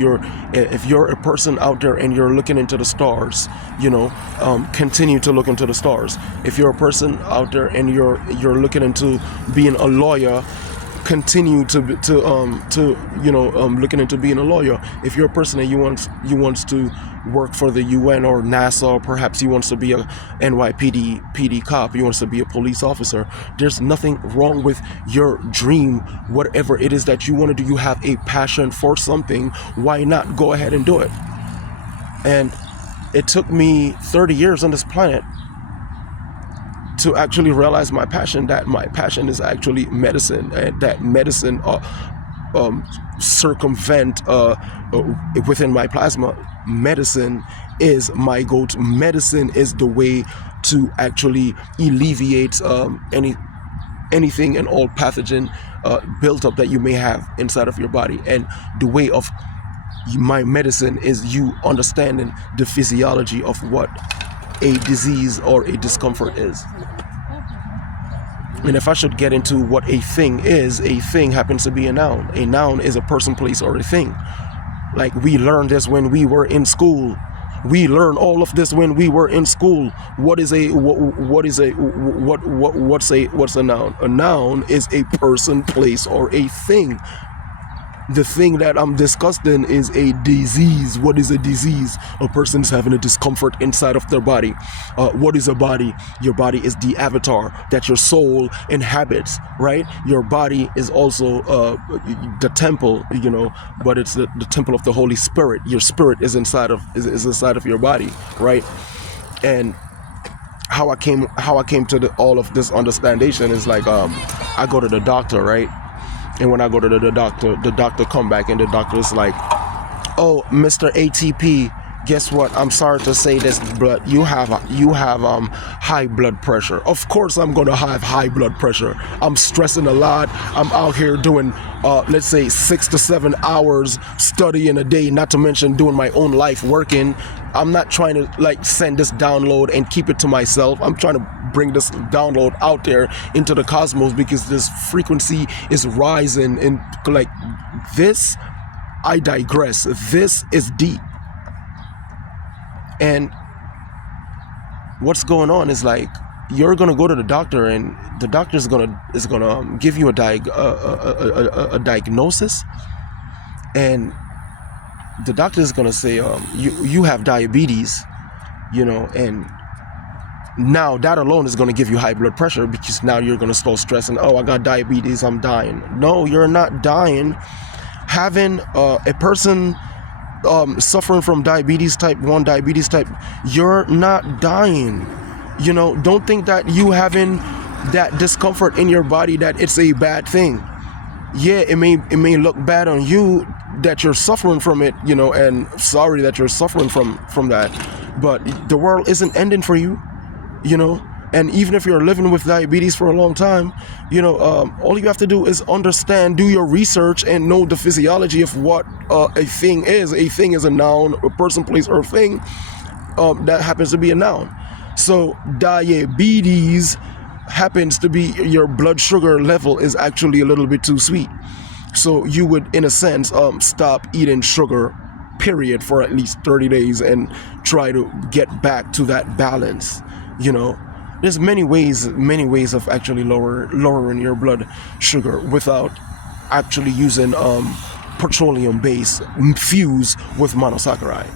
you're a person out there and you're looking into the stars, continue to look into the stars. If you're a person out there and you're looking into being a lawyer, continue to looking into being a lawyer. If you're a person that you wants to work for the UN or NASA, or perhaps you wants to be a NYPD cop, you wants to be a police officer, there's nothing wrong with your dream. Whatever it is that you want to do, you have a passion for something, why not go ahead and do it? And it took me 30 years on this planet to actually realize that my passion is actually medicine, and that medicine circumvent within my plasma. Medicine is my go-to. Medicine is the way to actually alleviate anything and all pathogen built up that you may have inside of your body. And the way of my medicine is you understanding the physiology of what a disease or a discomfort is. And if I should get into what a thing is, a thing happens to be a noun. A noun is a person, place, or a thing. Like, we learned this when we were in school. We learned all of this when we were in school. What's a noun? A noun is a person, place, or a thing. The thing that I'm discussing is a disease. What is a disease? A person's having a discomfort inside of their body. What is a body? Your body is the avatar that your soul inhabits, right? Your body is also the temple, but it's the temple of the Holy Spirit. Your spirit is inside of your body, right? And how I came to all of this understanding is like, I go to the doctor, right? And when I go to the doctor come back and the doctor's like, "Oh, Mr. ATP, guess what? I'm sorry to say this, but you have high blood pressure." Of course I'm going to have high blood pressure. I'm stressing a lot. I'm out here doing let's say 6 to 7 hours studying a day, not to mention doing my own life working. I'm not trying to send this download and keep it to myself. I'm trying to bring this download out there into the cosmos, because this frequency is rising. And this, I digress. This is deep. And what's going on is you're gonna go to the doctor, and the doctor is gonna give you a diagnosis, and the doctor is gonna say, you have diabetes, and now that alone is gonna give you high blood pressure, because now you're gonna start stressing. Oh, I got diabetes, I'm dying. No, you're not dying. Having a person suffering from diabetes type 1, diabetes type, you're not dying. Don't think that you having that discomfort in your body that it's a bad thing. Yeah, it may look bad on you that you're suffering from it, and sorry that you're suffering from that, but the world isn't ending for you, and even if you're living with diabetes for a long time, all you have to do is understand, do your research, and know the physiology of what a thing is. A thing is a noun, a person, place, or thing that happens to be a noun. So diabetes happens to be your blood sugar level is actually a little bit too sweet. So you would, in a sense, stop eating sugar, period, for at least 30 days and try to get back to that balance. There's many ways of actually lowering your blood sugar without actually using petroleum base fused with monosaccharide.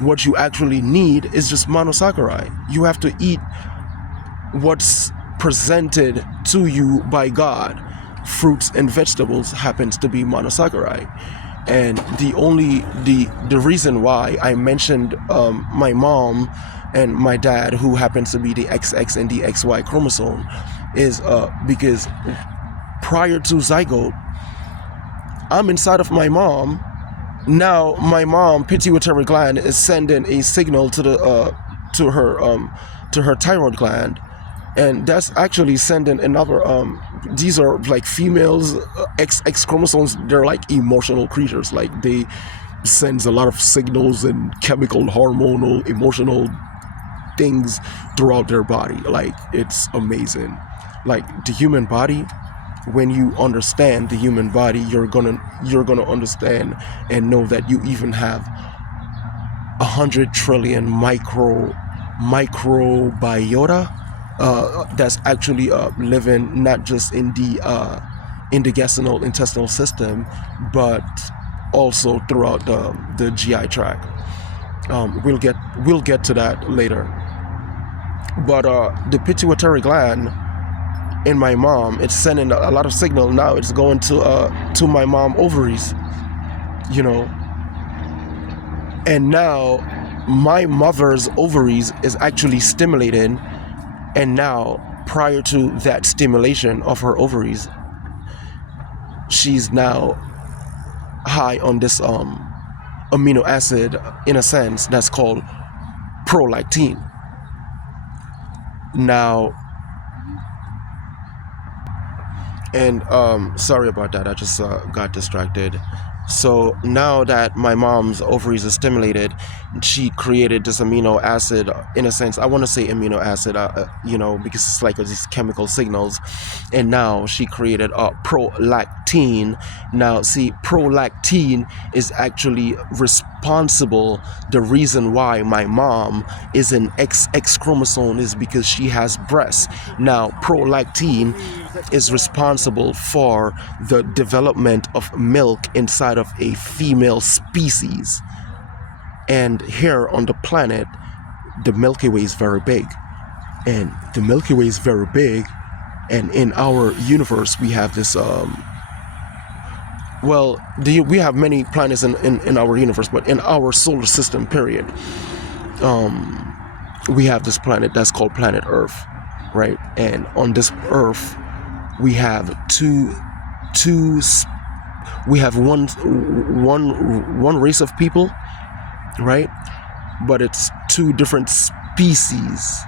What you actually need is just monosaccharide. You have to eat what's presented to you by God. Fruits and vegetables happens to be monosaccharide. And the reason why I mentioned my mom and my dad, who happens to be the XX and the XY chromosome, is because prior to zygote, I'm inside of my mom. Now my mom pituitary gland is sending a signal to her thyroid gland, and that's actually sending another. These are females, XX chromosomes. They're emotional creatures. They sends a lot of signals and chemical, hormonal, emotional things throughout their body. It's amazing. The human body when you understand the human body, you're gonna understand and know that you even have 100 trillion microbiota that's actually living not just in the intestinal system, but also throughout the GI tract. We'll get to that later. But the pituitary gland in my mom, it's sending a lot of signal. Now it's going to my mom ovaries, you know. And now my mother's ovaries is actually stimulated, and now prior to that stimulation of her ovaries, she's now high on this amino acid, in a sense, that's called prolactin. Now, and sorry about that, I just got distracted. So now that my mom's ovaries are stimulated, she created this amino acid, in a sense. I want to say amino acid, you know, because it's like these chemical signals. And now she created prolactin. Now, see, prolactin is actually responsible. The reason why my mom is an XX chromosome is because she has breasts. Now, prolactin is responsible for the development of milk inside of a female species. And here on the planet, the Milky Way is very big. And the Milky Way is very big. And in our universe, we have this, we have many planets in our universe, but in our solar system, period, we have this planet that's called planet Earth, right? And on this Earth, we have we have one race of people, right? But it's two different species.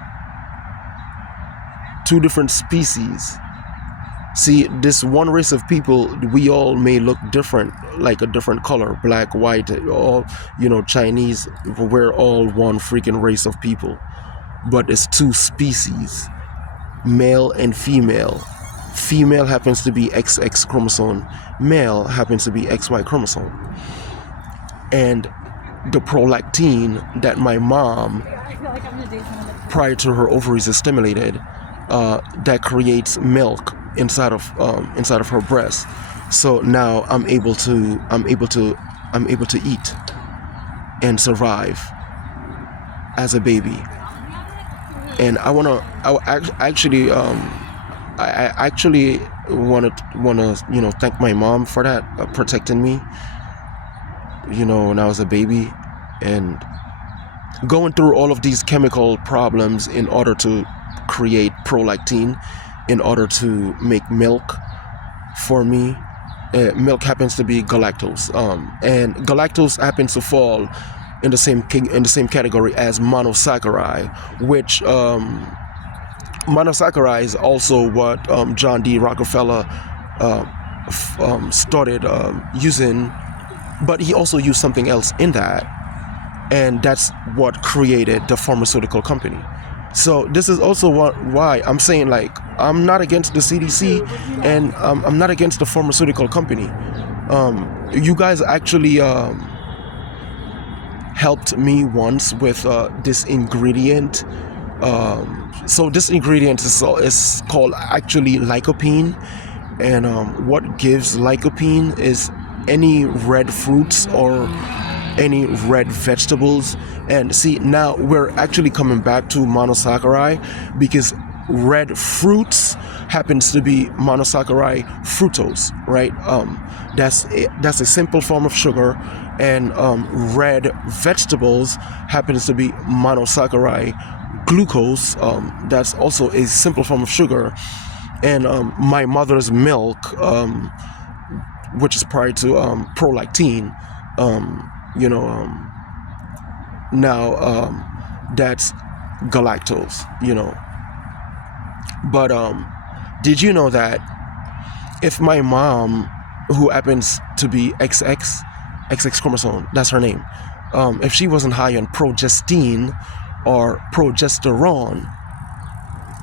See, this one race of people, we all may look different, like a different color, black, white, all, you know, Chinese. We're all one freaking race of people, but it's two species, male and female. Female happens to be XX chromosome, male happens to be XY chromosome. And the prolactin that my mom, prior to her ovaries, is stimulated, that creates milk inside of her breast. So now I'm able to eat and survive as a baby. And I actually want to you know, thank my mom for that, protecting me, you know, when I was a baby, and going through all of these chemical problems in order to create prolactin, in order to make milk for me. Milk happens to be galactose, and galactose happens to fall in the same category as monosaccharide, which monosaccharide is also what John D. Rockefeller started using, but he also used something else in that, and that's what created the pharmaceutical company. So this is also why I'm saying, like, I'm not against the CDC, and I'm not against the pharmaceutical company. You guys actually helped me once with this ingredient. So this ingredient is called actually lycopene, and what gives lycopene is any red fruits or any red vegetables. And see, now we're actually coming back to monosaccharide, because red fruits happens to be monosaccharide fructose, right? That's a simple form of sugar, and red vegetables happens to be monosaccharide glucose. That's also a simple form of sugar. And my mother's milk, which is prior to prolactin, you know, now that's galactose, you know. But did you know that if my mom, who happens to be XX chromosome, that's her name, if she wasn't high on progestin or progesterone,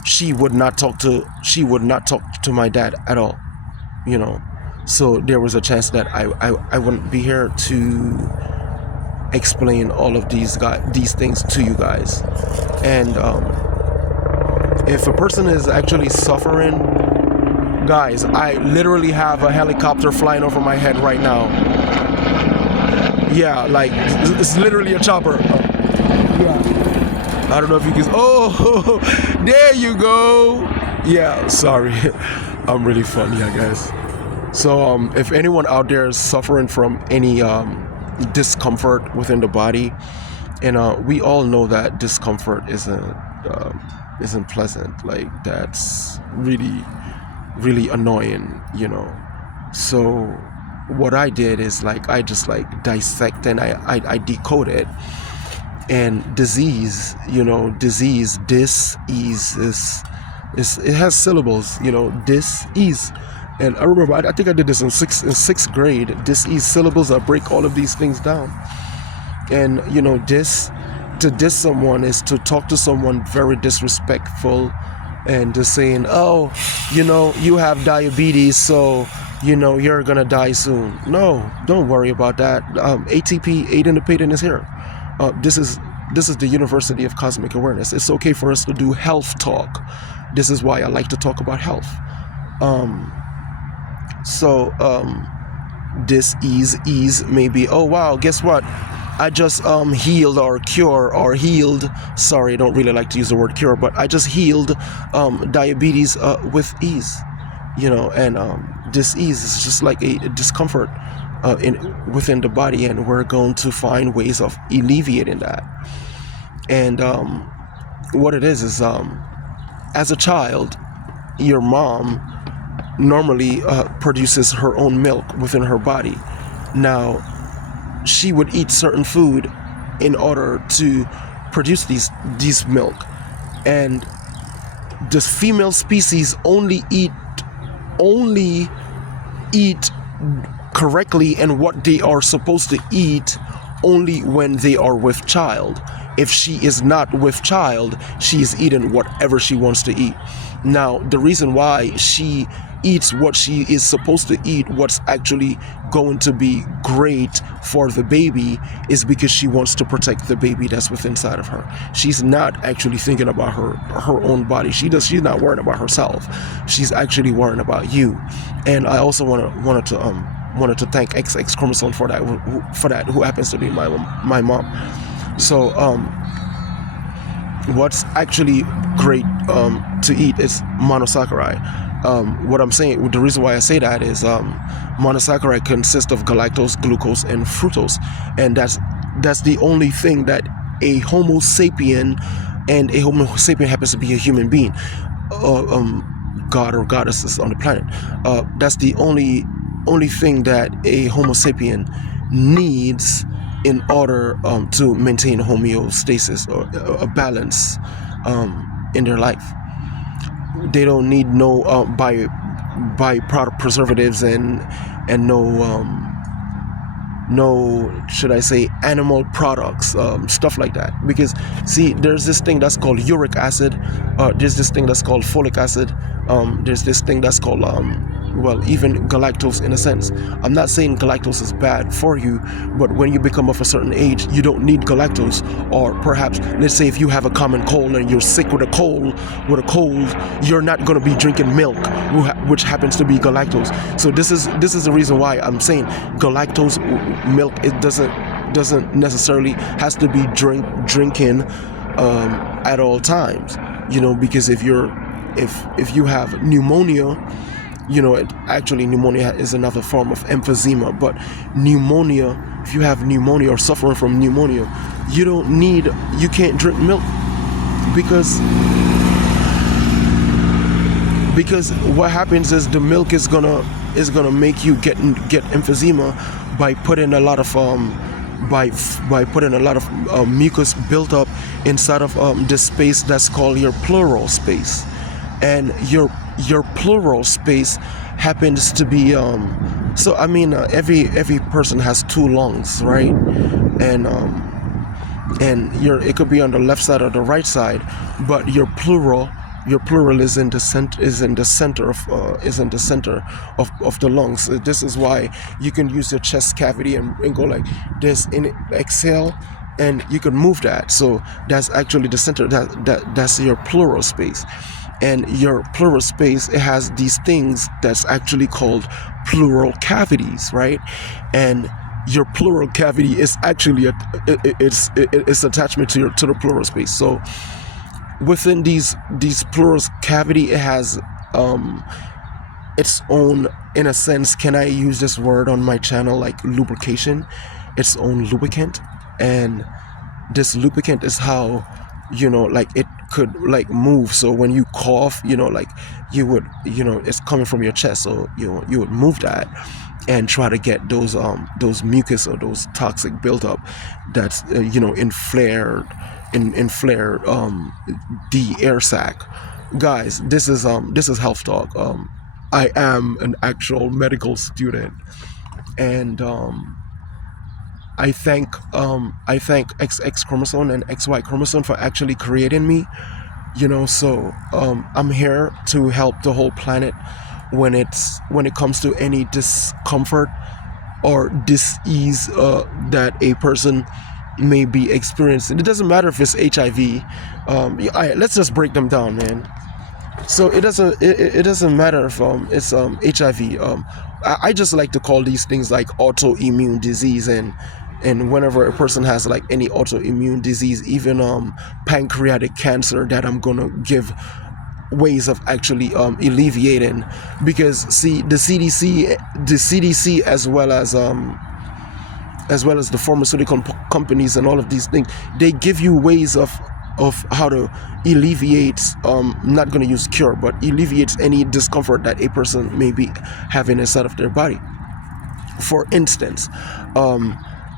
she would not talk to my dad at all. you know. So there was a chance that I wouldn't be here to explain all of these things to you guys. And if a person is actually suffering, guys, I literally have a helicopter flying over my head right now. Yeah, like it's literally a chopper. Yeah, I don't know if you can. Oh, there you go. Yeah, sorry, I'm really funny, I guess. So if anyone out there is suffering from any discomfort within the body, and we all know that discomfort isn't pleasant. Like, that's really annoying, you know. So what I did is, like, I just like dissect and I decode it. And disease, you know, dis-ease is it has syllables, you know, dis-ease. And I remember, I think I did this in sixth grade. Dis-ease syllables that break all of these things down. And, you know, to diss someone is to talk to someone very disrespectful, and just saying, oh, you know, you have diabetes, so, you know, you're gonna die soon. No, don't worry about that. ATP, Aidenthepayden, is here. This is the University of Cosmic Awareness. It's okay for us to do health talk. This is why I like to talk about health. Dis-ease maybe, oh wow, guess what? I just healed or cure or healed. Sorry, I don't really like to use the word cure, but I just healed diabetes with ease, you know. And dis-ease is just like a discomfort within the body, and we're going to find ways of alleviating that. And what it is as a child, your mom normally produces her own milk within her body. Now, she would eat certain food in order to produce these milk, and the female species only eat correctly and what they are supposed to eat only when they are with child. If she is not with child, she is eating whatever she wants to eat. Now, the reason why she eats what she is supposed to eat, what's actually going to be great for the baby, is because she wants to protect the baby that's within inside of her. She's not actually thinking about her own body. She's not worrying about herself. She's actually worrying about you. And I also wanted to thank XX chromosome for that, who happens to be my mom. So what's actually great to eat is monosaccharide. What I'm saying, the reason why I say that is monosaccharide consists of galactose, glucose, and fructose, and that's the only thing that a Homo sapien, and a Homo sapien happens to be a human being, god or goddesses on the planet. That's the only thing that a Homo sapien needs in order to maintain homeostasis, or a balance in their life. They don't need no byproduct preservatives and no should I say animal products, stuff like that. Because see, there's this thing that's called uric acid, there's this thing that's called folic acid, there's this thing that's called even galactose, in a sense. I'm not saying galactose is bad for you, but when you become of a certain age, you don't need galactose. Or perhaps, let's say if you have a common cold and you're sick with a cold, you're not going to be drinking milk, which happens to be galactose. So this is the reason why I'm saying galactose milk, it doesn't necessarily has to be drinking at all times, you know. Because if you have pneumonia, you know, pneumonia is another form of emphysema. But pneumonia, if you have pneumonia or suffering from pneumonia, you can't drink milk, because what happens is the milk is gonna make you get emphysema by putting a lot of mucus built up inside of the space that's called your pleural space. And your pleural space happens to be every person has two lungs, right? And it could be on the left side or the right side, but your pleural Your pleural is in the center of the lungs. This is why you can use your chest cavity and go like this, in exhale, and you can move that. So that's actually the center. That's your pleural space. And your pleural space, it has these things that's actually called pleural cavities, right? And your pleural cavity is actually it's attachment to the pleural space. So within these pleural cavity, it has its own, in a sense, can I use this word on my channel, like lubrication, its own lubricant. And this lubricant is how, like it could like move. So when you cough, like you would, it's coming from your chest, so you would move that and try to get those mucus or those toxic buildup that's inflared the air sac. Guys, this is health talk. I am an actual medical student, and I thank XX chromosome and XY chromosome for actually creating me, so I'm here to help the whole planet when it comes to any discomfort or dis-ease that a person may be experiencing. It doesn't matter if it's HIV. Let's just break them down, man. So it doesn't matter if it's HIV. I just like to call these things like autoimmune disease, and whenever a person has like any autoimmune disease, even pancreatic cancer, that I'm gonna give ways of actually alleviating, because see, the CDC as well as the pharmaceutical companies and all of these things, they give you ways of how to alleviate, not going to use cure, but alleviates any discomfort that a person may be having inside of their body. For instance,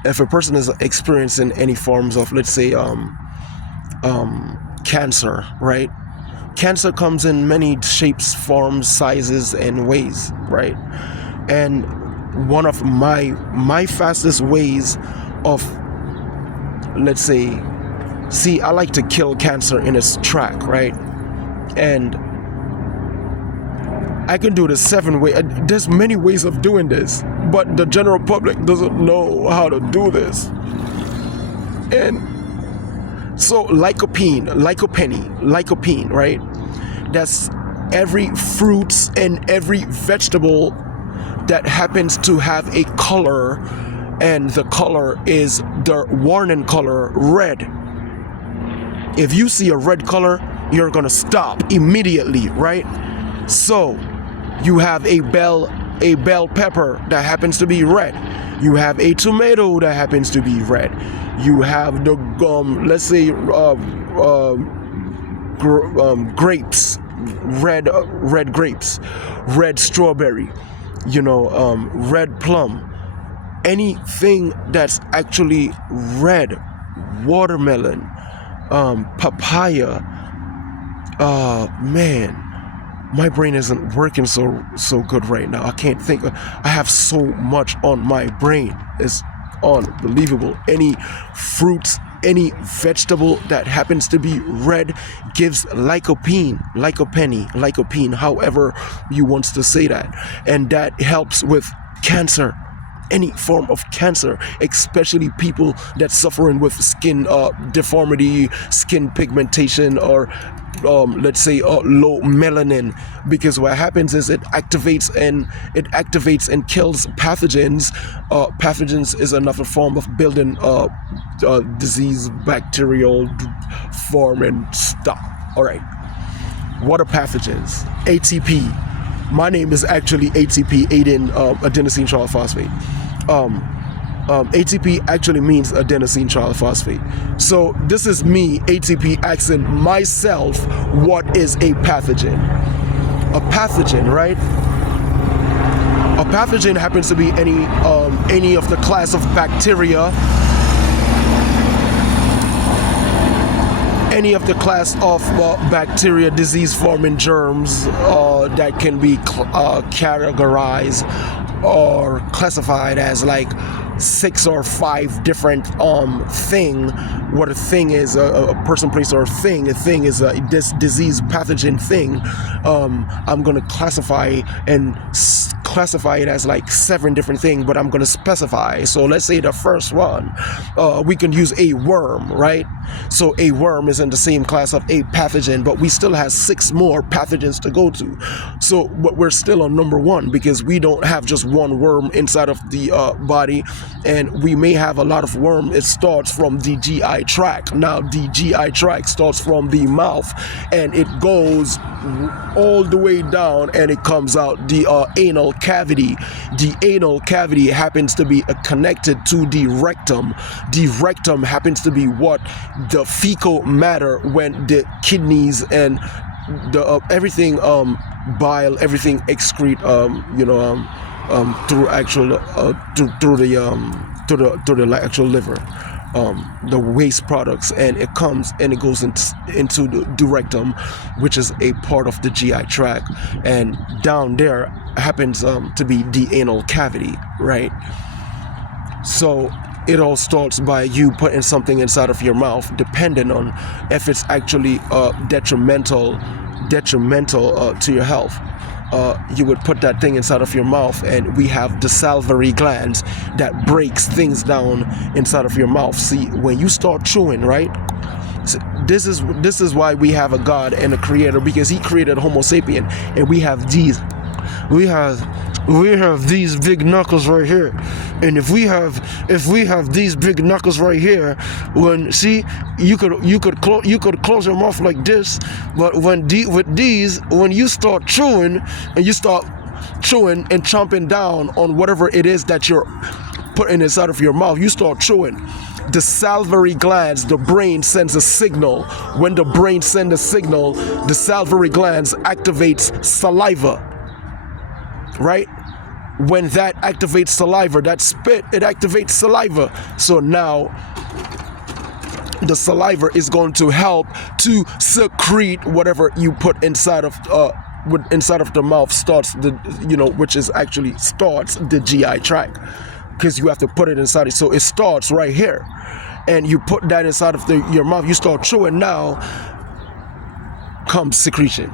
if a person is experiencing any forms of, let's say, cancer, right? Cancer comes in many shapes, forms, sizes, and ways, right? And one of my fastest ways of, let's say, see, I like to kill cancer in its track, right? And I can do this 7 ways. There's many ways of doing this, but the general public doesn't know how to do this. And so lycopene, right? That's every fruits and every vegetable that happens to have a color, and the color is the warning color, red. If you see a red color, you're gonna stop immediately, right? So you have a bell pepper that happens to be red. You have a tomato that happens to be red. You have the let's say grapes, red grapes, red strawberry, red plum. Anything that's actually red, watermelon, papaya. Man, my brain isn't working so good right now. I can't think. I have so much on my brain. It's unbelievable. Any fruits, any vegetable that happens to be red gives lycopene, however you want to say that, and that helps with cancer. Any form of cancer, especially people that's suffering with skin deformity, skin pigmentation, or let's say low melanin, because what happens is it activates and kills pathogens. Pathogens is another form of building disease, bacterial form and stuff. All right, what are pathogens? ATP. My name is actually ATP, adenosine triphosphate. ATP actually means adenosine triphosphate. So this is me, ATP, asking myself, what is a pathogen? A pathogen, right? A pathogen happens to be any of the class of bacteria, any of the class of bacteria, disease-forming germs that can be categorized or classified as like 6 or 5 different thing. What a thing is, a person, place, or a thing is this disease pathogen thing. I'm going to classify it as like 7 different things, but I'm going to specify. So let's say the first one, we can use a worm, right? So a worm is in the same class of a pathogen, but we still have 6 more pathogens to go to. So but we're still on number 1, because we don't have just one worm inside of the body, and we may have a lot of worm. It starts from the GI tract. Now the GI tract starts from the mouth, and it goes all the way down, and it comes out the anal cavity. The anal cavity happens to be connected to the rectum. The rectum happens to be what the fecal matter, when the kidneys and the everything bile, everything excrete through actual through the actual liver, the waste products, and it comes and it goes into the rectum, which is a part of the GI tract, and down there happens to be the anal cavity, right? So it all starts by you putting something inside of your mouth, depending on if it's actually detrimental to your health. You would put that thing inside of your mouth, and we have the salivary glands that breaks things down inside of your mouth. See, when you start chewing, right? So this is why we have a God and a creator, because he created Homo sapien, and we have these big knuckles right here. And if we have these big knuckles right here, when you could close your mouth like this, but when you start chewing and chomping down on whatever it is that you're putting inside of your mouth, you start chewing. The salivary glands, the brain sends a signal. When the brain sends a signal, the salivary glands activates saliva, right? When that activates saliva, that spit, it activates saliva. So now the saliva is going to help to secrete whatever you put inside of the mouth, which is actually starts the GI tract, because you have to put it inside it. So it starts right here, and you put that inside of your mouth. You start chewing. Now comes secretion.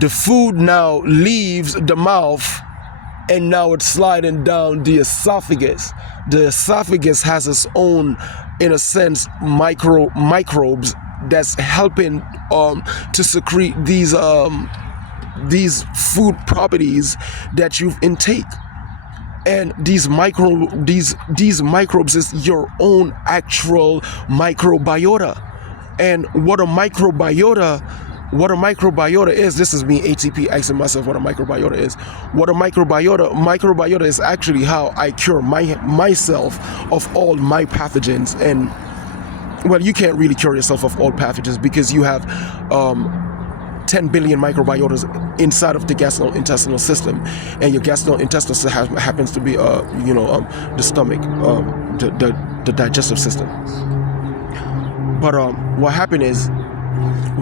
The food now leaves the mouth, and now it's sliding down the esophagus. The esophagus has its own, in a sense, microbes that's helping to secrete these food properties that you've intake. And these microbes is your own actual microbiota. And what a microbiota is, this is me, ATP, asking myself what a microbiota is. What a microbiota is actually how I cure myself of all my pathogens. And well, you can't really cure yourself of all pathogens, because you have 10 billion microbiotas inside of the gastrointestinal system, and your gastrointestinal system happens to be the stomach, the digestive system. But what happened is,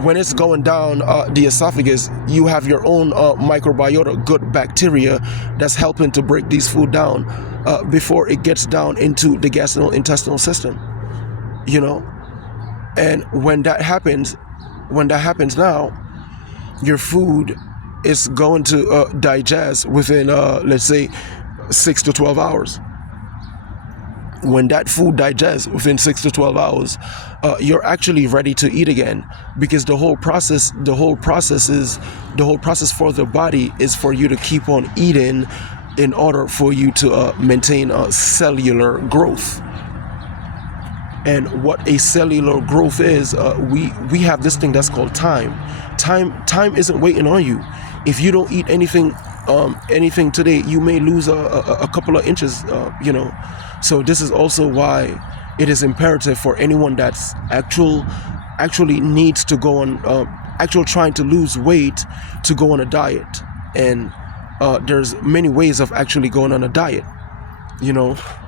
when it's going down the esophagus, you have your own microbiota, good bacteria that's helping to break these food down before it gets down into the gastrointestinal system, And when that happens now, your food is going to digest within, let's say, 6 to 12 hours. When that food digests within 6 to 12 hours, you're actually ready to eat again, because the whole process for the body is for you to keep on eating in order for you to maintain cellular growth. And what a cellular growth is, we have this thing that's called time. Time isn't waiting on you. If you don't eat anything today, you may lose a couple of inches, So this is also why it is imperative for anyone that's actually needs to go on, trying to lose weight, to go on a diet. And there's many ways of actually going on a diet.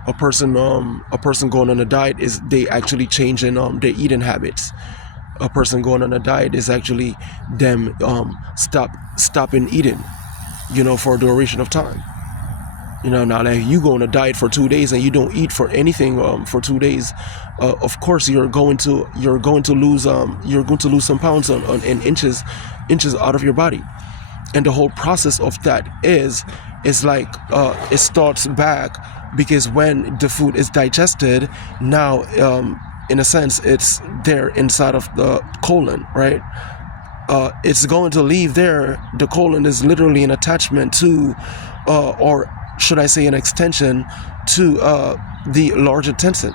A person going on a diet is they actually changing their eating habits. A person going on a diet is actually them stopping eating, for a duration of time. You know, now like you go on a diet for 2 days and you don't eat for anything for 2 days, of course you're going to lose some pounds in inches out of your body. And the whole process of that is like it starts back, because when the food is digested, now in a sense it's there inside of the colon, right? It's going to leave there. The colon is literally an attachment to, or should I say an extension to the large intestine.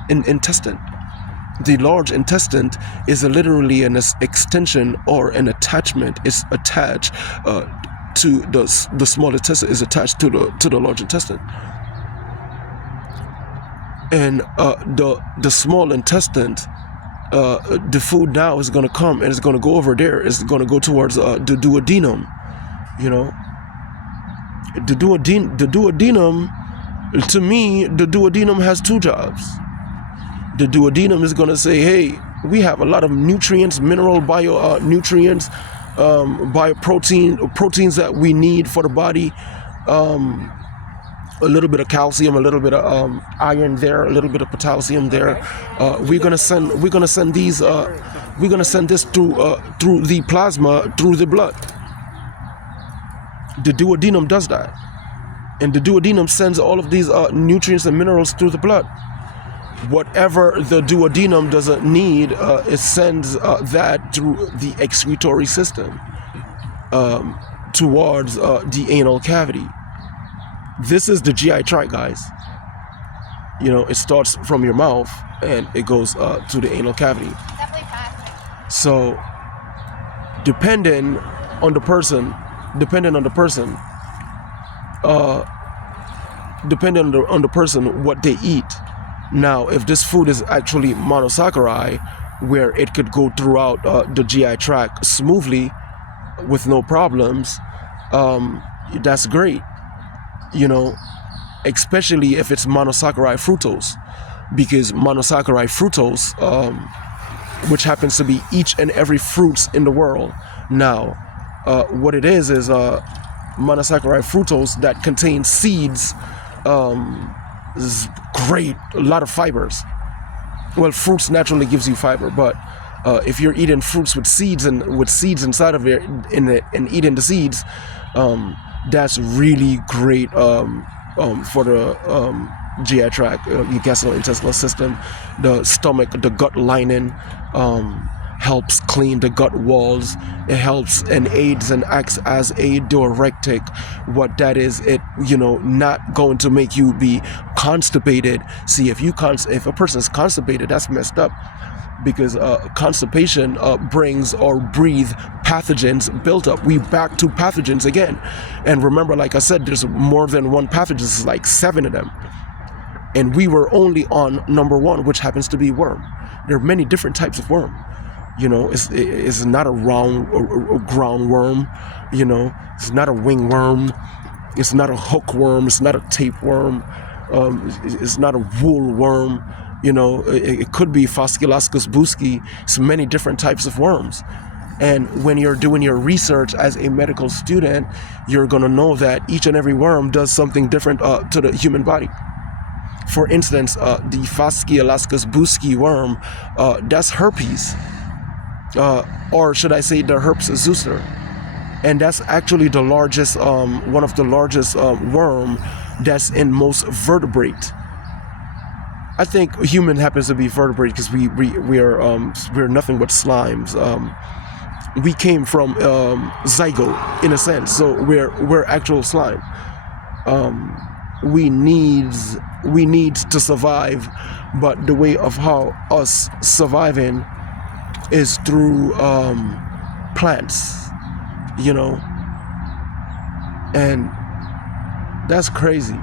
The large intestine is literally an extension or an attachment. It's attached to the small intestine is attached to the large intestine. And the small intestine, the food now is going to come and it's going to go over there. It's going to go towards the duodenum, you know. The duodenum, to me, the duodenum has two jobs. The duodenum is going to say, hey, we have a lot of nutrients, mineral, nutrients, proteins that we need for the body. A little bit of calcium, a little bit of iron there, a little bit of potassium there. We're gonna send this through the plasma, through the blood. The duodenum does that, and the duodenum sends all of these nutrients and minerals through the blood. Whatever the duodenum doesn't need, it sends that through the excretory system towards the anal cavity. This is the GI tract, guys. You know, it starts from your mouth and it goes to the anal cavity. So, depending on the person, what they eat. Now, if this food is actually monosaccharide, where it could go throughout the GI tract smoothly with no problems, that's great. You know, especially if it's monosaccharide fructose, because monosaccharide fructose, which happens to be each and every fruits in the world. Now, what it is monosaccharide fructose that contains seeds, is great, a lot of fibers. Well, fruits naturally gives you fiber, but if you're eating fruits with seeds inside of it, and eating the seeds, that's really great for the GI tract, the gastrointestinal system, the stomach, the gut lining. Helps clean the gut walls. It helps and aids and acts as a diuretic. What that is, it, you know, not going to make you be constipated. See, if a person is constipated, that's messed up, because constipation brings or breathe pathogens built up. We back to pathogens again. And remember, like I said, there's more than one pathogen. It's like 7 of them. And we were only on number 1, which happens to be worm. There are many different types of worm. You know, it's not a round or ground worm. You know, it's not a wing worm. It's not a hook worm. It's not a tapeworm. It's not a wool worm. You know, it could be Fasciolaskis buski. It's many different types of worms. And when you're doing your research as a medical student, you're going to know that each and every worm does something different to the human body. For instance, the Fasciolaskis buski worm, that's herpes. Or should I say the herpes zoster. And that's actually the largest, one of the largest worm that's in most vertebrate. I think human happens to be vertebrate because we're nothing but slimes. We came from zygote in a sense, so we're actual slime. We need to survive, but the way of how us surviving is through plants, you know. And that's crazy,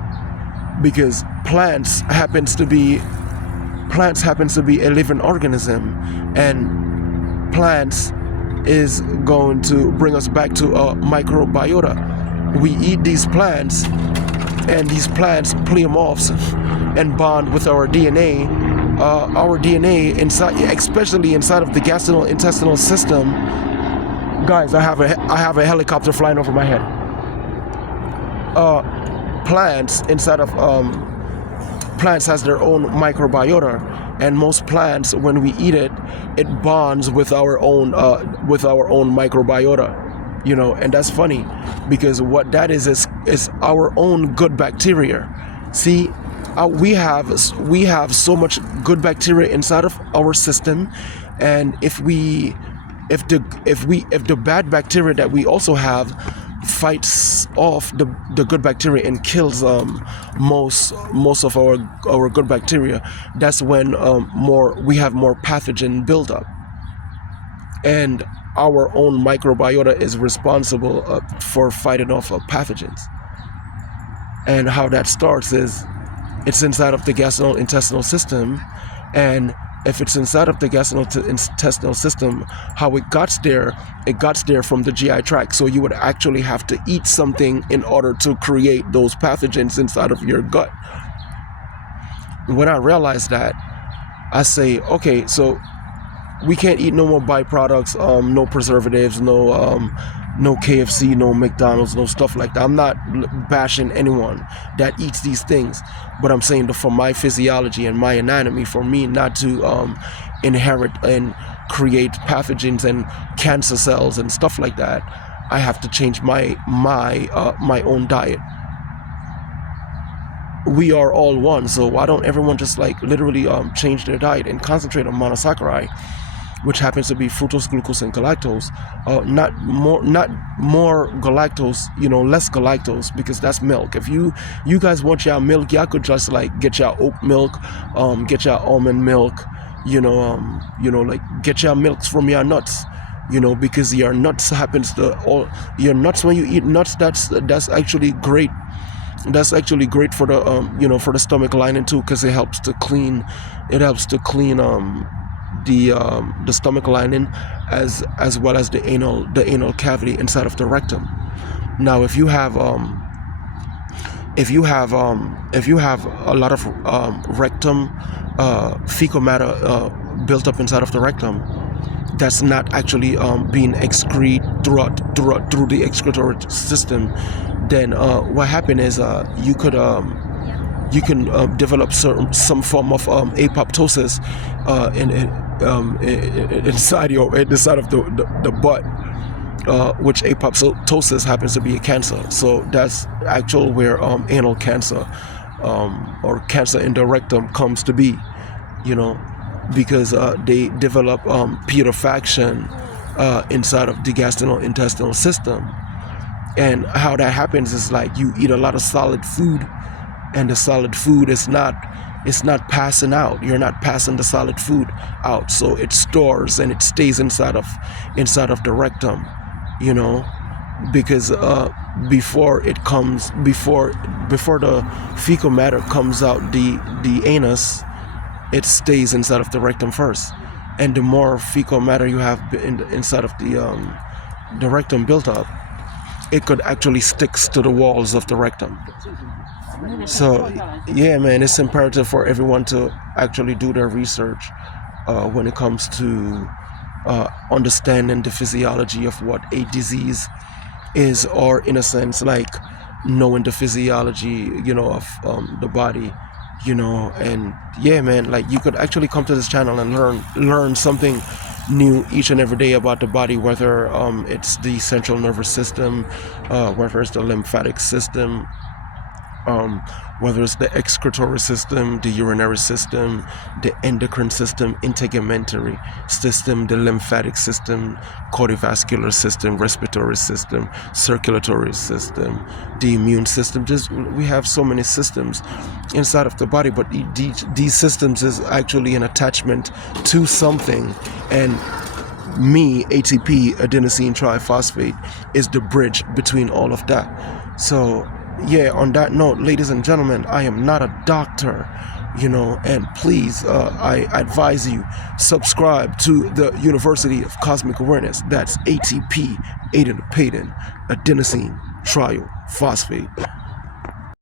because plants happens to be a living organism, and plants is going to bring us back to microbiota. We eat these plants, and these plants pleomorphs and bond with our DNA. Our DNA inside, especially inside of the gastrointestinal system. Guys, I have a helicopter flying over my head. plants plants has their own microbiota, and most plants, when we eat it, it bonds with our own microbiota. And that's funny, because what that is our own good bacteria. See, we have so much good bacteria inside of our system, and if the bad bacteria that we also have fights off the good bacteria and kills most of our good bacteria, that's when we have more pathogen buildup. And our own microbiota is responsible for fighting off pathogens. And how that starts is it's inside of the gastrointestinal system, and if it's inside of the gastrointestinal system, how it got there from the GI tract. So you would actually have to eat something in order to create those pathogens inside of your gut. When I realized that, I say, okay, so we can't eat no more byproducts, no preservatives, no KFC, no McDonald's, no stuff like that. I'm not bashing anyone that eats these things, but I'm saying that for my physiology and my anatomy, for me not to inherit and create pathogens and cancer cells and stuff like that, I have to change my own diet. We are all one, so why don't everyone just literally change their diet and concentrate on monosaccharide, which happens to be fructose, glucose, and galactose. Not more galactose, less galactose, because that's milk. If you guys want your milk, y'all could just get your oat milk, get your almond milk, get your milks from your nuts, because your nuts your nuts, when you eat nuts, that's actually great. That's actually great for the for the stomach lining too, because it helps to clean the stomach lining as well as the anal cavity inside of the rectum. Now, if you have a lot of rectum fecal matter built up inside of the rectum, that's not actually being excreted through the excretory system, then what happened is you can develop some form of apoptosis inside of the butt, which apoptosis happens to be a cancer. So that's actual where anal cancer or cancer in the rectum comes to be, because they develop putrefaction inside of the gastrointestinal system. And how that happens is you eat a lot of solid food, and the solid food is not passing out. You're not passing the solid food out, so it stores and it stays inside of the rectum, because before the fecal matter comes out the anus, it stays inside of the rectum first. And the more fecal matter you have inside of the rectum built up, it could actually sticks to the walls of the rectum. So yeah, man, it's imperative for everyone to actually do their research when it comes to understanding the physiology of what a disease is, or in a sense knowing the physiology of the body, and yeah, man, you could actually come to this channel and learn something new each and every day about the body, whether it's the central nervous system, whether it's the lymphatic system, whether it's the excretory system, the urinary system, the endocrine system, integumentary system, the lymphatic system, cardiovascular system, respiratory system, circulatory system, the immune system. We have so many systems inside of the body, but these systems is actually an attachment to something, and ATP, adenosine triphosphate, is the bridge between all of that. So yeah, on that note, ladies and gentlemen, I am not a doctor, and please, I advise you, subscribe to the University of Cosmic Awareness. That's ATP, Aidenthepayden, adenosine triphosphate.